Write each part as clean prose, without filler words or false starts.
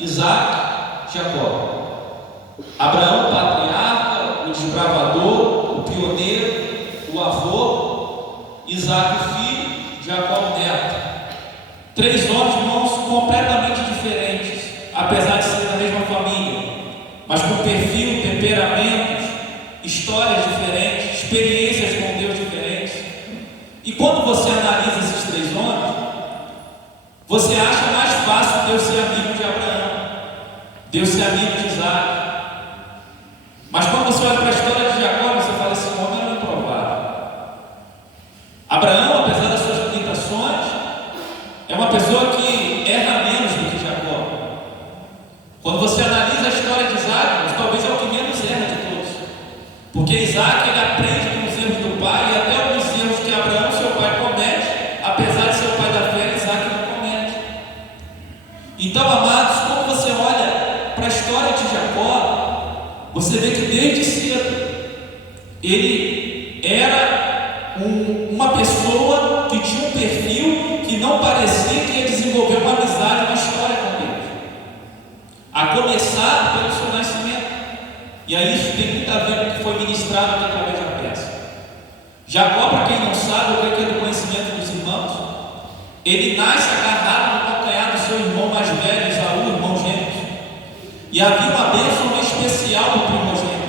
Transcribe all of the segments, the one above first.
Isaac, Jacó. Abraão, o patriarca, o desbravador, o pioneiro, o avô. Isaac, o filho, Jacó, o neto. Três homens, irmãos, completamente diferentes, apesar de serem da mesma família, mas com perfil, temperamentos, histórias diferentes, experiências com Deus diferentes. E quando você analisa esses três homens, você acha mais fácil Deus ser amigo de Abraão, Deus ser amigo de Isaac. Mas quando você olha para a história de Jacó, você fala: esse homem era improvável. Abraão, apesar das suas limitações, é uma pessoa que erra menos do que Jacó. Quando você analisa a história de Isaac, talvez é o que menos erra de todos, porque Isaac, ele aprende com os erros do pai, e até alguns erros que Abraão, seu pai, comete, apesar de ser o pai da fé, Isaac não comete. Então, amados, quando você olha para a história de Jacó, você vê que desde cedo ele era uma pessoa que tinha um perfil que não parecia que ia desenvolver uma amizade, uma história com Deus, a começar pelo seu nascimento. E aí isso tem muito a ver com o que foi ministrado aqui através da peça. Jacó, para quem não sabe, o que é do conhecimento dos irmãos, ele nasce agarrado no calcanhar do seu irmão mais velho, Esaú, irmão gêmeo, e havia uma bênção especial do primogênito.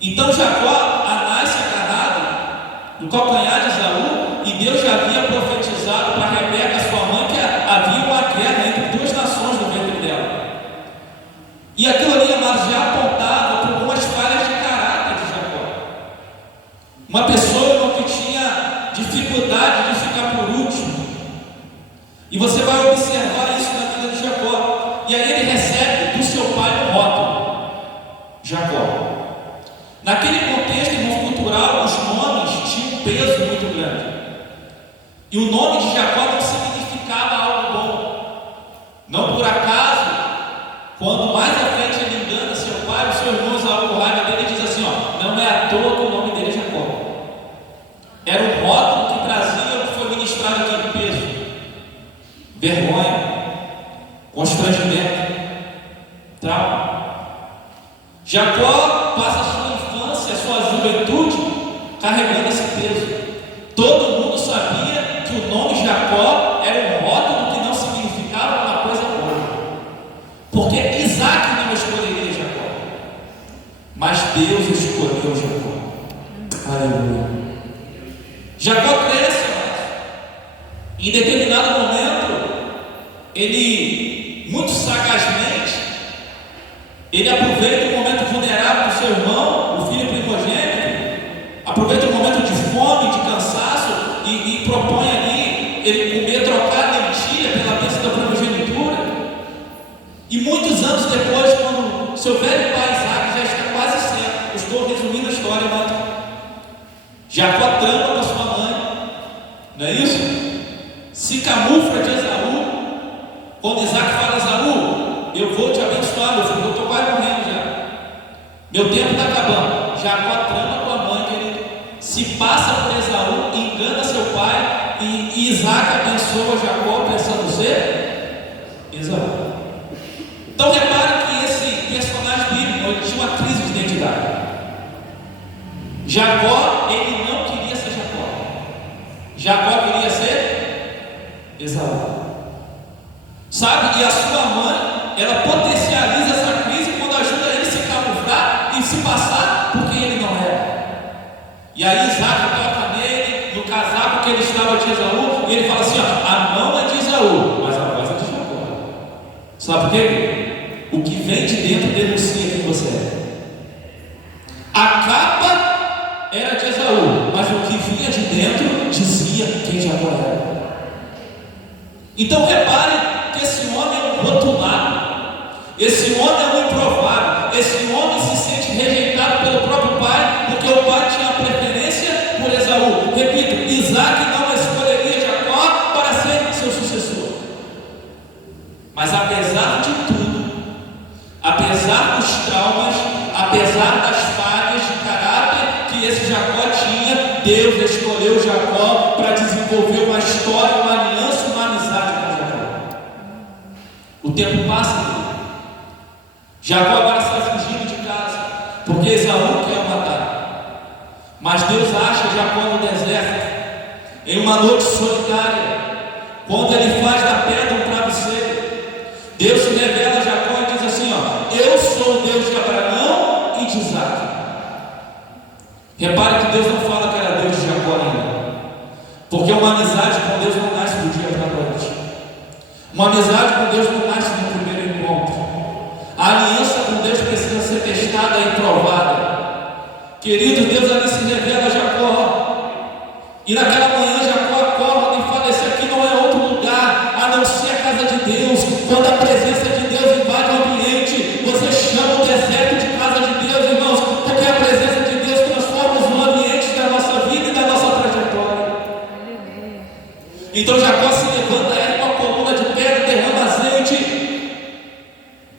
Então Jacó nasce agarrado no calcanhar de Esaú, e Deus já havia profetizado para Rebeca, sua mãe, que havia uma guerra entre duas nações no ventre dela. E aquilo ali, amados, já apontava para algumas falhas de caráter de Jacó. Uma pessoa que tinha dificuldade de ficar por último. E você vai observar isso na vida de Jacó. E aí ele recebe do seu pai um rótulo: Jacó. Naquele contexto, irmão, cultural, os nomes tinham um peso muito grande. E o nome de Jacó não significava algo bom. Não por acaso, quando mais à frente ele engana seu pai, o seu irmão Esaú, o raiva dele, diz assim: ó, não é à toa que o nome dele é Jacó. Era um rótulo que trazia o que foi ministrado aqui em peso: vergonha, constrangimento, trauma. Jacó passa a sua infância, a sua juventude carregando esse peso. Todo mundo sabia que o nome Jacó era um rótulo que não significava uma coisa boa, porque Isaac não escolheria Jacó, mas Deus escolheu Jacó. Aleluia. Jacó cresce, mas em determinado momento ele, muito sagazmente, ele aproveita o momento vulnerável do seu irmão, o filho primogênito, aproveita o momento de fome, de cansaço, e propõe ali ele comer, trocar lentilha pela bênção da primogenitura. E muitos anos depois, quando seu velho pai Isaac já está quase cego, eu estou resumindo a história, mas Jacó trama com a sua mãe, não é isso? Se camufla de Esaú. Quando Isaac fala: Esaú, eu vou te abençoar, meu filho, eu estou quase morrendo já, meu tempo está acabando. Jacó trama com a mãe, querido, se passa por Esaú, engana seu pai, e Isaac abençoa Jacó pensando ser Esaú. Então repare que esse personagem bíblico, ele tinha uma crise de identidade. Jacó, ele não queria ser Jacó. Jacó queria ser Esaú. Sabe? E a sua mãe, ela potencializa essa crise quando ajuda ele a se camuflar e se passar porque ele não é. E aí Isaac toca nele, no casaco que ele estava de Esaú, e ele fala assim: ó, a mão é de Esaú, mas a voz é de Jacó. Sabe por quê? O que vem de dentro denuncia quem você é. A capa era de Esaú, mas o que vinha de dentro dizia quem Jacó era. Então repare que esse homem é um rotulado, esse homem é um improvável, esse homem se sente rejeitado pelo próprio pai, porque o pai tinha preferência por Esaú. Repito, Isaac não escolheria Jacó para ser seu sucessor. Mas apesar de tudo, apesar dos traumas, apesar das falhas de caráter que esse Jacó tinha, Deus escolheu Jacó para desenvolver uma história, uma aliança, uma amizade com Jacó. O tempo passa. Jacó agora está fugindo de casa, porque Esaú quer o matar. Mas Deus acha Jacó no deserto, em uma noite solitária, quando ele faz da pedra um travesseiro. Deus se revela a Jacó e diz assim: eu sou o Deus de Abraão e de Isaac. Repare que Deus não fala que era Deus de Jacó ainda, porque uma amizade com Deus não nasce do dia para a noite. Uma amizade com Deus não nasce no primeiro encontro. A aliança com Deus precisa ser testada e provada. Querido, Deus ali se revela a Jacó, e naquela manhã Jacó acorda e fala: esse aqui não é outro lugar a não ser a casa de Deus. Quando a presença de Deus invade o ambiente, você chama o deserto de casa de Deus, irmãos, porque a presença de Deus transforma os ambientes da nossa vida e da nossa trajetória. Então Jacó se levanta, ergue uma coluna de pedra, derrama azeite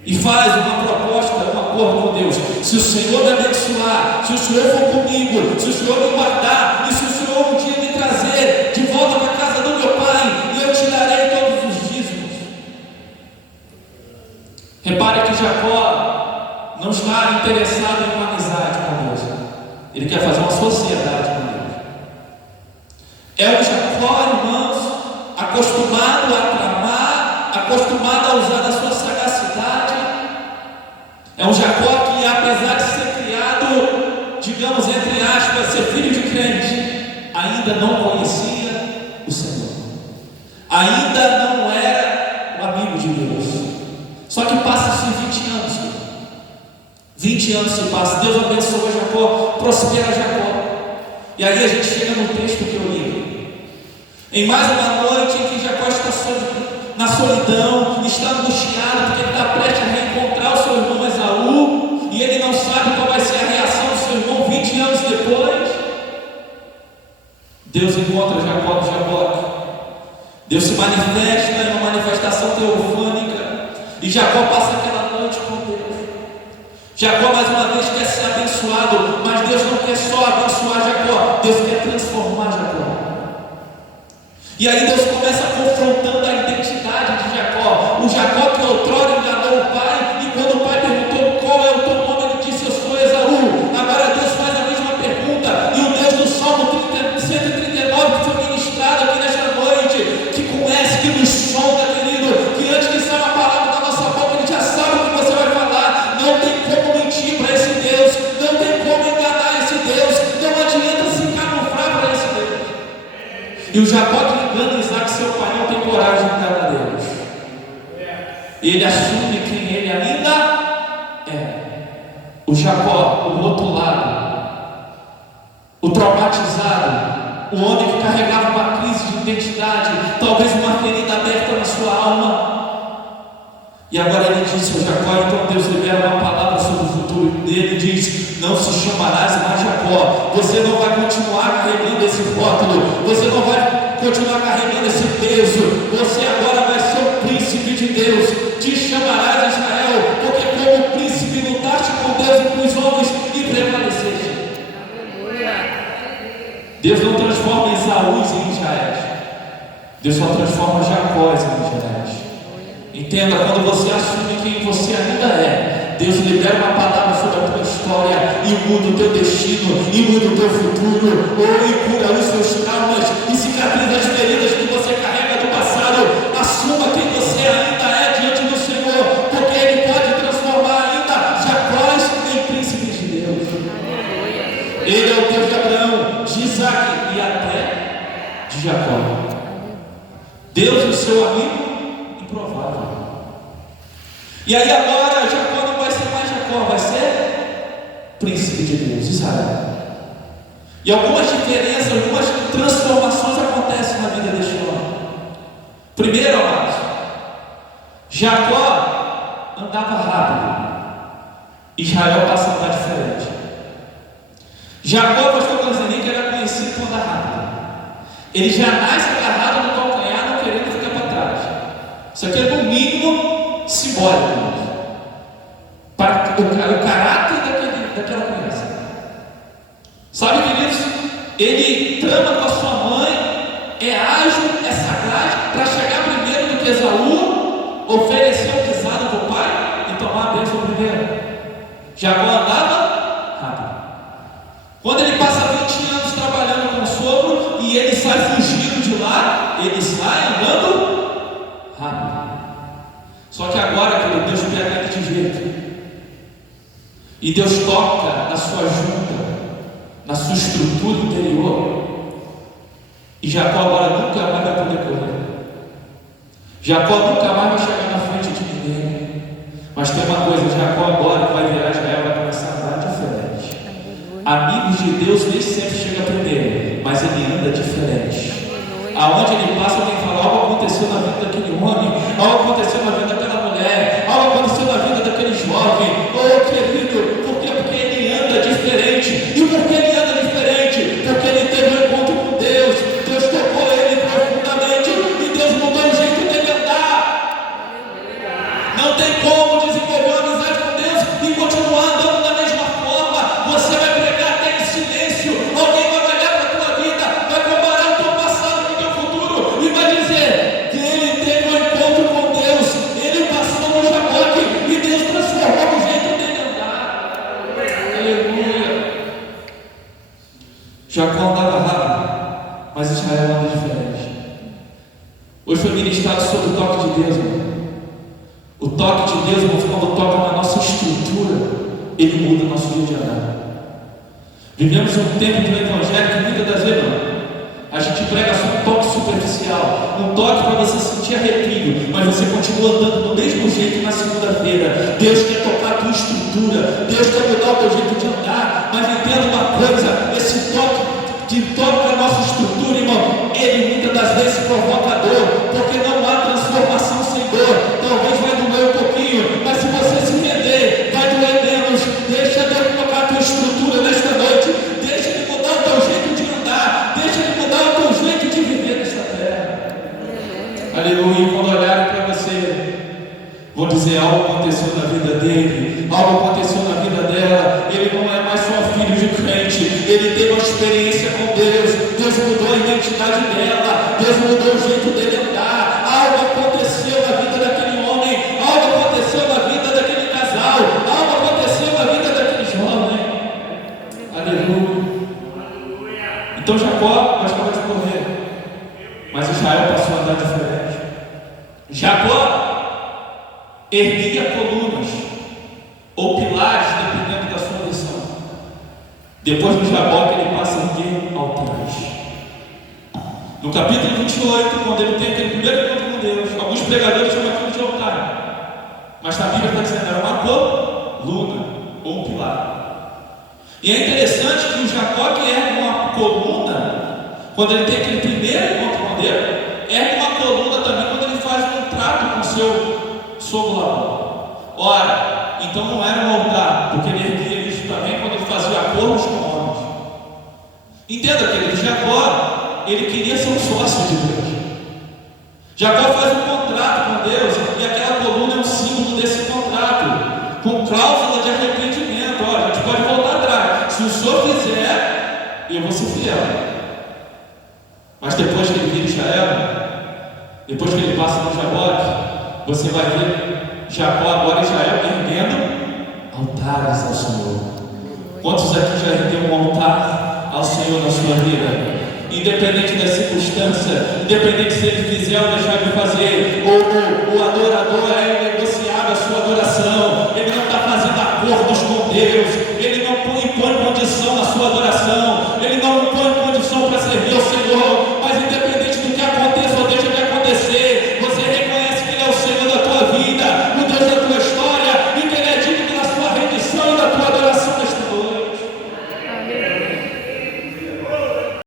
e faz uma proposta, um acordo com Deus: se o Senhor me abençoar, se o Senhor for comigo, se o Senhor me guardar, e se o Senhor um dia me trazer de volta para a casa do meu pai, eu te darei todos os dízimos. Repare que Jacó não está interessado em uma amizade com Deus, ele quer fazer uma sociedade com Deus. É o Jacó, irmãos, acostumado a tramar, acostumado a usar da sua sagacidade. É um Jacó que, apesar de ser criado, digamos entre aspas, ser filho de crente, ainda não conhecia o Senhor, ainda não era o amigo de Deus. Só que passa-se 20 anos, 20 anos se passam, Deus abençoa Jacó, prospera Jacó. E aí a gente chega no texto que eu li, em mais uma noite em que Jacó está na solidão, está angustiado, porque ele está prestes a reencontrar o seu irmão Esaú, e ele não sabe qual vai ser a reação do seu irmão 20 anos depois. Deus encontra Jacó no Jaboque. Deus se manifesta em uma manifestação teofânica, e Jacó passa aquela noite com Deus. Jacó mais uma vez quer ser abençoado, mas Deus não quer só abençoar Jacó, Deus quer transformar Jacó. E aí Deus começa confrontando a identidade de Jacó. O Jacó que outrora enganou o pai, e quando o pai perguntou qual é o teu nome, ele disse: eu sou Esaú. Agora Deus faz a mesma pergunta, e o Deus do Salmo 139 que foi ministrado aqui nesta noite, que conhece, que nos sonda, querido, que antes que saia uma palavra da nossa boca, ele já sabe o que você vai falar. Não tem como mentir para esse Deus, não tem como enganar esse Deus, não adianta se camuflar para esse Deus. E o Jacó que engana Isaac, seu pai, não tem coragem de enganar Deus. Ele assume quem ele ainda é. O Jacó, o rotulado, o traumatizado, o homem que carregava uma crise de identidade, talvez uma ferida aberta na sua alma. E agora ele disse ao Jacó, então Deus libera uma palavra sobre o futuro dele e diz: não se chamarás mais Jacó. Você não vai continuar carregando esse rótulo, você não vai continuar carregando esse peso. Você agora vai ser o príncipe de Deus. Te chamarás Israel, porque como príncipe lutaste com Deus e com os homens e prevaleceste. Deus não transforma Esaú em Israel, Deus só transforma Jacó em Israel. Entenda, quando você assume quem você ainda é, Deus libera uma palavra sobre a tua história e muda o teu destino, e muda o teu futuro, ou e cura os seus traumas e cicatriza as feridas que você carrega do passado. Assuma quem você ainda é diante do Senhor, porque Ele pode transformar ainda Jacó em príncipes de Deus. Ele é o Deus de Abraão, de Isaac e até de Jacó. Deus é o seu amigo improvável. E aí agora Jacó não vai ser mais Jacó, vai ser príncipe de Deus, Israel. E algumas diferenças, algumas transformações acontecem na vida deste homem. Primeiro, amados, Jacó andava rápido, Israel passa a andar diferente. Jacó, pastor Canzani, era conhecido por andar rápido. Ele já nasce agarrado no calcanhar, não querendo ficar para trás. Isso aqui é no mínimo simbólico para o caráter daquela criança. Sabe, queridos, ele trama com a sua mãe, é ágil, é sagaz, para chegar primeiro do que Esaú, oferecer o guisado para o pai e tomar a bênção primeiro. Jacó andava rápido. Quando ele passa 20 anos trabalhando com o sogro e ele sai fugindo de lá, ele sai andando rápido. Só que agora, querido, Deus pega ele de jeito. E Deus toca na sua junta, na sua estrutura interior. E Jacó agora nunca mais vai poder correr. Jacó nunca mais vai chegar na frente de ninguém. Mas tem uma coisa, Jacó agora vai virar Israel, vai começar a andar diferente. Amigos de Deus nem sempre chega primeiro, mas ele anda diferente. Aonde ele passa, alguém fala: algo aconteceu na vida daquele homem, algo aconteceu na vida daquela mulher, algo aconteceu na vida daquele jovem. Oh, querido, por quê? Porque ele anda diferente. E por que ele anda diferente? Porque ele teve um encontro com Deus. Deus tocou ele profundamente e Deus mudou o jeito dele andar. Não tem como desenvolver uma amizade com Deus e continuar andando da mesma forma. Você vai pregar até em silêncio. Alguém vai olhar para a tua vida, vai comparar o teu passado com o teu futuro e vai dizer que ele teve um encontro com Deus. Ele passou no Jaboque e Deus transformou o jeito dele andar. Aleluia. Jacó andava rápido, mas Israel anda diferente. Hoje foi ministrado sobre o toque de Deus, irmão. O toque de Deus, irmão, quando toca na nossa estrutura, ele muda o nosso dia de andar. Vivemos um tempo do Evangelho que muitas das vezes, irmão, a gente prega só um toque superficial, um toque para você sentir arrepio, mas você continua andando do mesmo jeito na segunda-feira. Deus quer tocar a tua estrutura, Deus quer mudar o teu jeito de andar, mas entenda uma coisa: esse toque que toca a nossa estrutura, irmão, ele muitas das vezes provoca dor, porque não há transformação sem dor. Talvez vai doer um pouquinho, mas se você se render, vai doer menos. Deixa Deus tocar a tua estrutura nesta noite, deixa Ele mudar o teu jeito de andar, deixa Ele mudar o teu jeito de viver nesta terra. Aleluia. E quando olharem para você, vão dizer: algo aconteceu na vida dele, algo aconteceu na vida dela. Ele não é mais só filho de crente, ele teve uma experiência com Deus. Deus mudou a identidade dela, Deus mudou o jeito dele andar. Algo aconteceu na vida daquele homem, algo aconteceu na vida daquele casal, algo aconteceu na vida daquele jovem. Aleluia. Então Jacó gostava de correr, mas Israel passou a andar diferente. Jacó erguia colunas ou pilares, dependendo da sua visão. Depois do Jaboque, ele passa a erguer altares. No capítulo 28, quando ele tem aquele primeiro encontro com Deus, alguns pregadores chamam aquilo de altar, mas na Bíblia está dizendo que era uma coluna ou um pilar. E é interessante que o Jacó, que ergue uma coluna, quando ele tem aquele primeiro encontro com Deus, ergue uma coluna também quando ele faz um trato com o seu sogro Labão. Ora, então não era um altar, porque ele erguia isso também quando ele fazia acordos com homens. Entenda, querido, Jacó, ele queria ser um sócio de Deus. Jacó faz um contrato com Deus, e aquela coluna é um símbolo desse contrato, com cláusula de arrependimento. Olha, a gente pode voltar atrás. Se o senhor fizer, eu vou ser fiel. Mas depois que ele vira Israel, depois que ele passa no Jaboque, você vai ver Jacó agora Israel erguendo altares ao Senhor. Quantos aqui já ergueram um altar ao Senhor na sua vida? Independente da circunstância, independente se ele fizer ou deixar de fazer, ou o adorador é negociado a sua adoração, ele não está fazendo acordos com Deus,